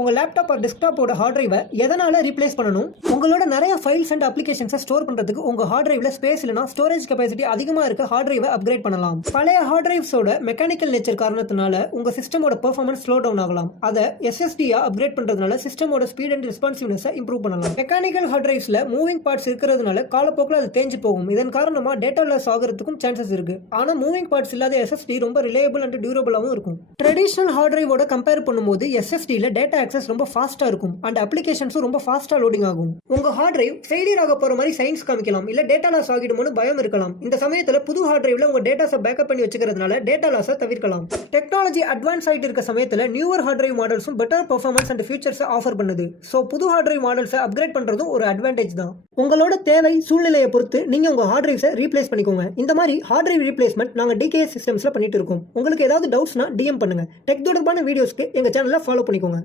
உங்க laptop or டெஸ்க்டாப்போட heart டிரைவை எதனால replace பண்ணணும்? உங்களோட நிறைய ஃபைல்ஸ் அண்ட் அப்ளிகேஷன்ஸை ஸ்டோர் பண்றதுக்கு உங்க ஹார்ட் டிரைவ்ல ஸ்பேஸ் இல்லைனா ஸ்டோரேஜ் கெபாசிட்டி அதிகமா இருக்க ஹார்ட் டிரைவை அப்கிரேட் பண்ணலாம். பழைய ஹார்ட் டிரைவ்ஸோட மெக்கானிக்கல் நேச்சர் காரணத்தினால உங்க சிஸ்டமோட பெர்ஃபார்மன்ஸ் ஸ்லோ டவுன் ஆகலாம். அதை எஸ்எஸ்டியா அப்கிரேட் பண்றதுனால சிஸ்டமோட ஸ்பீட் அண்ட் ரெஸ்பான்சிவ்னஸை இம்ப்ரூவ் பண்ணலாம். மெக்கானிக்கல் ஹார்ட் டிரைவ்ஸ்ல மூவிங் பார்ட்ஸ் இருக்கிறதுனால காலப்போக்கில் அது தேஞ்சு போகும். இதன் காரணமா டேட்டா லாஸ் ஆகிறதுக்கும் சான்சஸ் இருக்கு. ஆனா மூவிங் பார்ட்ஸ் இல்லாத எஸ்எஸ்டி ரொம்ப ரிலையபிள் அண்ட் டியூரபிளாகவும் இருக்கும். ட்ரெடிஷனல் ஹார்ட் டிரைவோட கம்பேர் பண்ணும்போது எஸ்எஸ்டியில் டேட்டா ஆக்சஸ் ரொம்ப ஃபாஸ்டா இருக்கும் அண்ட் அப்ளிகேஷன்ஸும் ரொம்ப ஃபாஸ்டா லோடிங் ஆகும். உங்க ஹார்ட் டிரைவ் ஃபெயிலியர் ஆக போற மாதிரி சைன்ஸ் காமிக்கலாம், இல்ல டேட்டா லாஸ் ஆகிடுமோன்னு பயம் இருக்கலாம். இந்த சமயத்துல புது ஹார்ட் டிரைவ்ல உங்க டேட்டாஸை பேக்கப் பண்ணி வச்சுக்கிறதுனால டேட்டா லாஸை தவிர்க்கலாம். டெக்னாலஜி அட்வான்ஸ் ஆயிட்டு இருக்க சமயத்துல நியூவர் ஹார்ட் டிரைவ் மாடல்ஸும் பெட்டர் பெர்ஃபார்மன்ஸ் அண்ட் ஃபீச்சர்ஸை ஆஃபர் பண்ணுது. ஸோ புது ஹார்ட் டிரைவ் மாடல்ஸை அப்கிரேட் பண்றதும் ஒரு அட்வான்டேஜ் தான். உங்களோட தேவை சூழ்நிலையை பொறுத்து நீங்க உங்க ஹார்ட் டிரைவ்ஸை ரீப்ளேஸ் பண்ணிக்கோங்க. இந்த மாதிரி ஹார்ட் டிரைவ் ரீப்ளேஸ்மெண்ட் நாங்க டிகேஎஸ் சிஸ்டம்ஸ்ல பண்ணிட்டு இருக்கோம். உங்களுக்கு ஏதாவது டவுட்ஸ்னா டிஎம் பண்ணுங்க. டெக் தொடர்பான வீடியோஸ்க்கு எங்க சேனலை ஃபாலோ பண்ணிக்கோங்க.